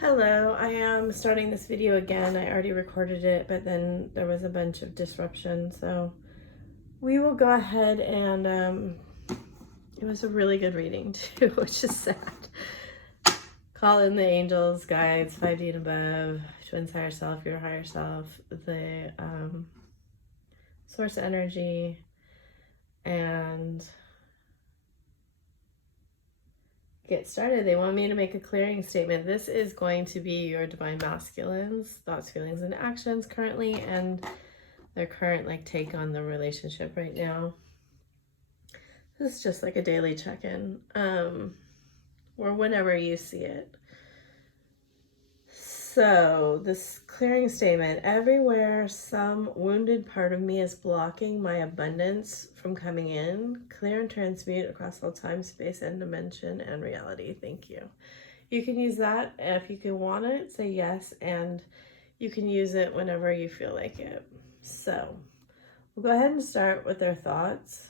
Hello, I am starting this video again. I already recorded it, but then there was a bunch of disruption, so we will go ahead and it was a really good reading too, which is sad. Call in the angels, guides, 5D and above, twins, higher self, your higher self, the source energy, and get started. They want me to make a clearing statement. This is going to be your divine masculines, thoughts, feelings, and actions currently, and their current take on the relationship right now. This is just like a daily check-in, or whenever you see it. So this clearing statement: everywhere some wounded part of me is blocking my abundance from coming in, clear and transmute across all time, space, and dimension and reality. Thank you. You can use that if you can want it, say yes, and you can use it whenever you feel like it. So we'll go ahead and start with their thoughts.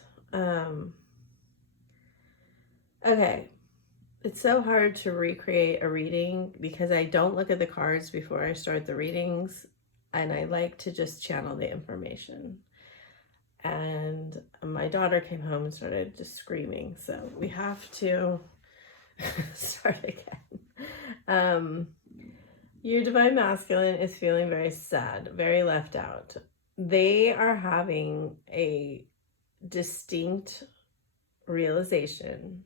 Okay. It's so hard to recreate a reading because I don't look at the cards before I start the readings, and I like to just channel the information. And my daughter came home and started just screaming, so we have to start again. Your divine masculine is feeling very sad, very left out. They are having a distinct realization,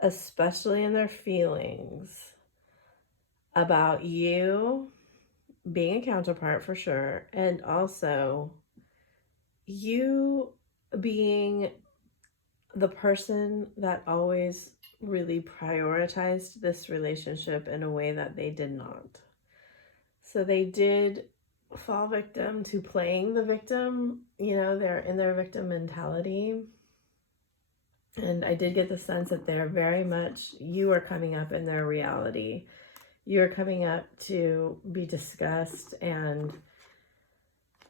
especially in their feelings, about you being a counterpart for sure, and also you being the person that always really prioritized this relationship in a way that they did not. So they did fall victim to playing the victim, they're in their victim mentality. And I did get the sense that they're very much, you are coming up in their reality. You're coming up to be discussed, and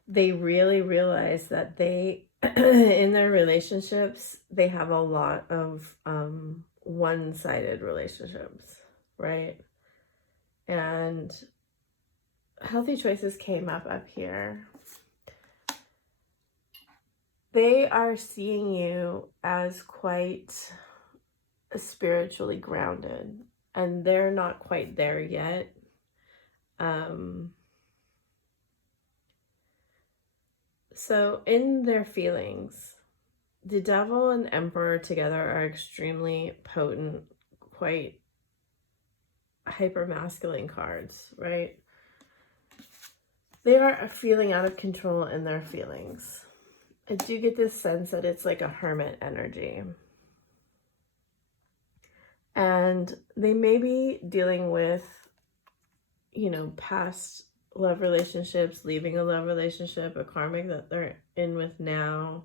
they really realize that they, in their relationships, they have a lot of one-sided relationships, right? And healthy choices came up here. They are seeing you as quite spiritually grounded, and they're not quite there yet. So in their feelings, the devil and emperor together are extremely potent, quite hyper masculine cards, right? They are feeling out of control in their feelings. I do get this sense that it's like a hermit energy. And they may be dealing with, past love relationships, leaving a love relationship, a karmic that they're in with now.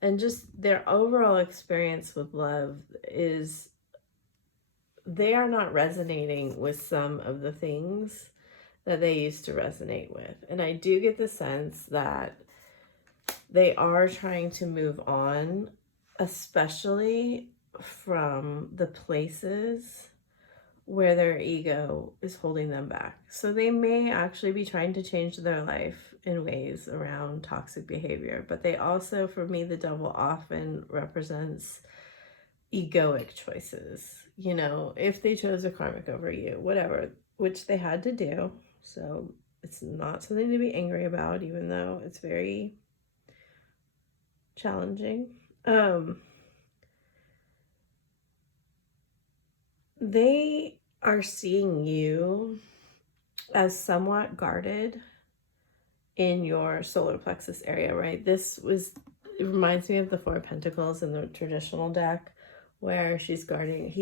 And just their overall experience with love is they are not resonating with some of the things that they used to resonate with. And I do get the sense that they are trying to move on, especially from the places where their ego is holding them back. So they may actually be trying to change their life in ways around toxic behavior, but they also, for me, the devil often represents egoic choices. If they chose a karmic over you, whatever, which they had to do. So it's not something to be angry about, even though it's very challenging. They are seeing you as somewhat guarded in your solar plexus area, right? It reminds me of the Four of Pentacles in the traditional deck, where he's guarding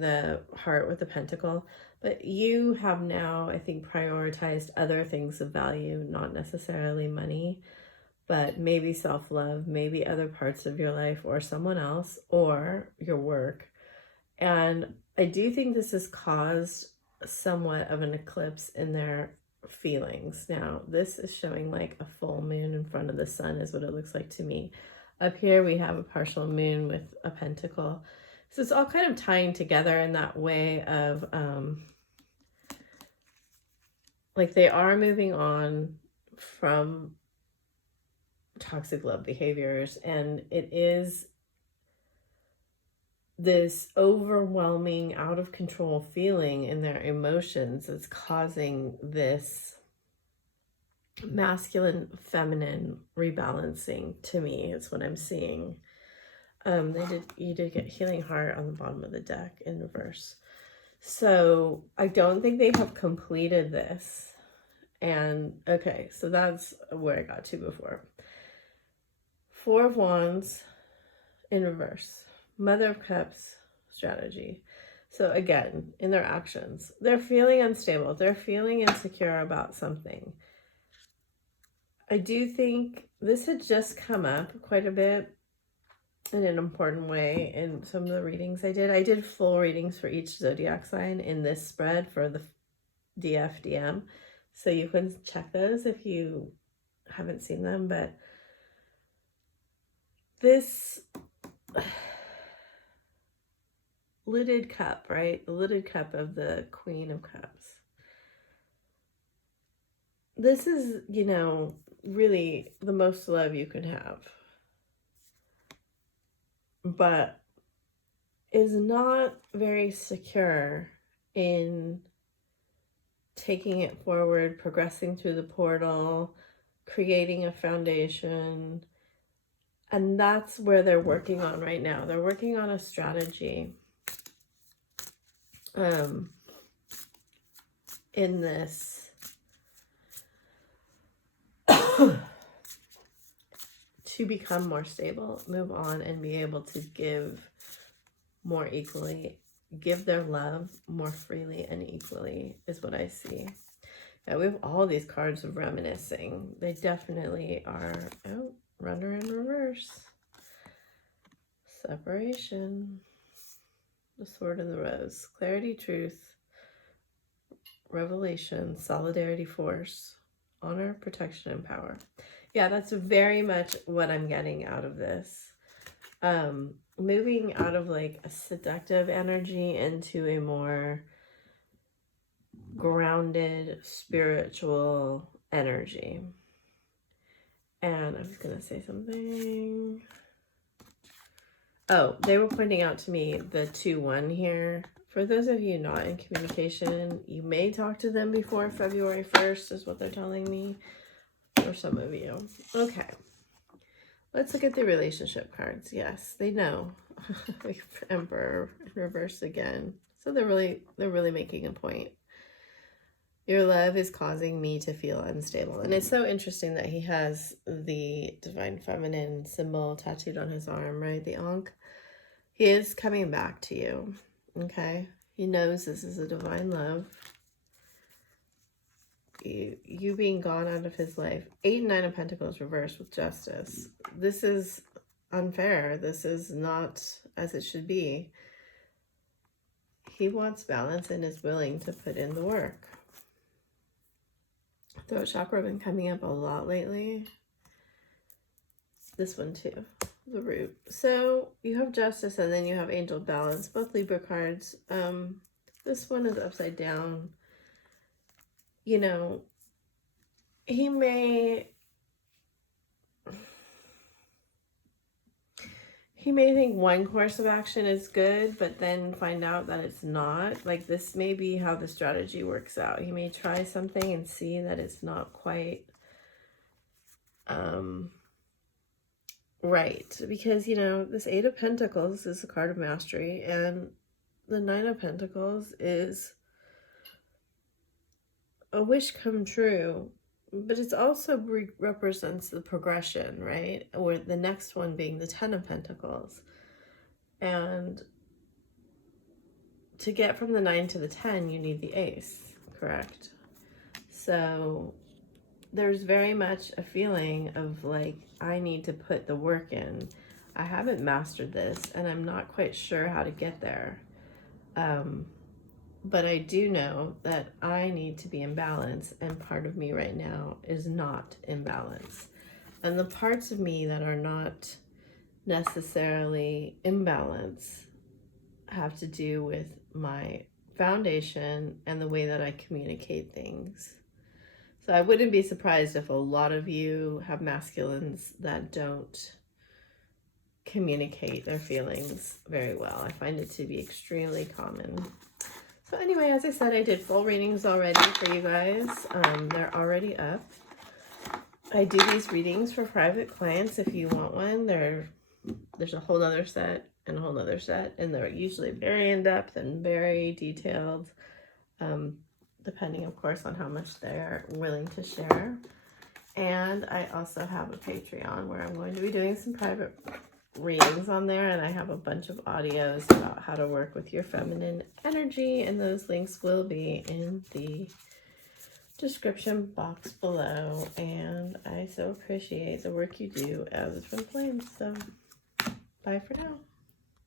the heart with the pentacle. But you have now, I think, prioritized other things of value, not necessarily money, but maybe self-love, maybe other parts of your life, or someone else, or your work. And I do think this has caused somewhat of an eclipse in their feelings. Now, this is showing like a full moon in front of the sun is what it looks like to me. Up here, we have a partial moon with a pentacle. So it's all kind of tying together in that way of like they are moving on from toxic love behaviors, and it is this overwhelming, out of control feeling in their emotions that's causing this masculine feminine rebalancing. To me, it's what I'm seeing. You did get healing heart on the bottom of the deck in reverse. So I don't think they have completed this. And okay, so that's where I got to before. Four of Wands in reverse. Mother of Cups strategy. So again, in their actions, they're feeling unstable. They're feeling insecure about something. I do think this had just come up quite a bit in an important way in some of the readings I did. I did full readings for each zodiac sign in this spread for the DFDM. So you can check those if you haven't seen them. But this lidded cup, right? The lidded cup of the Queen of Cups. This is, really the most love you can have. But is not very secure in taking it forward, progressing through the portal, creating a foundation. And that's where they're working on right now. They're working on a strategy in this to become more stable, move on, and be able to give more equally, give their love more freely and equally is what I see. Yeah, we have all these cards of reminiscing. They definitely are. Oh, runner in reverse. Separation. The Sword and the Rose. Clarity, truth, revelation, solidarity, force, honor, protection, and power. Yeah, that's very much what I'm getting out of this. Moving out of like a seductive energy into a more grounded, spiritual energy. And I was going to say something. Oh, they were pointing out to me the 2-1 here. For those of you not in communication, you may talk to them before February 1st, is what they're telling me. For some of you. Okay. Let's look at the relationship cards. Yes, they know. Emperor in reverse again. So they're really making a point. Your love is causing me to feel unstable. And it's so interesting that he has the divine feminine symbol tattooed on his arm, right? The Ankh. He is coming back to you, okay? He knows this is a divine love. You being gone out of his life. 8 and 9 of Pentacles reversed with Justice. This is unfair. This is not as it should be. He wants balance and is willing to put in the work. Throat chakra been coming up a lot lately. This one too, the root. So you have Justice and then you have Angel Balance, both Libra cards. This one is upside down. He may think one course of action is good, but then find out that it's not. Like, this may be how the strategy works out. He may try something and see that it's not quite right. Because, this 8 of Pentacles is a card of mastery, and the 9 of Pentacles is a wish come true, but it also represents the progression, right? Or the next one being the 10 of Pentacles. And to get from the 9 to the 10, you need the Ace, correct? So there's very much a feeling of like, I need to put the work in. I haven't mastered this, and I'm not quite sure how to get there. But I do know that I need to be in balance, and part of me right now is not in balance. And the parts of me that are not necessarily in balance have to do with my foundation and the way that I communicate things. So I wouldn't be surprised if a lot of you have masculines that don't communicate their feelings very well. I find it to be extremely common. So anyway, as I said, I did full readings already for you guys. They're already up. I do these readings for private clients if you want one. There's a whole other set and a whole other set, and they're usually very in-depth and very detailed, depending, of course, on how much they're willing to share. And I also have a Patreon where I'm going to be doing some private readings on there, and I have a bunch of audios about how to work with your feminine energy, and those links will be in the description box below. And I so appreciate the work you do as a twin flame. So bye for now.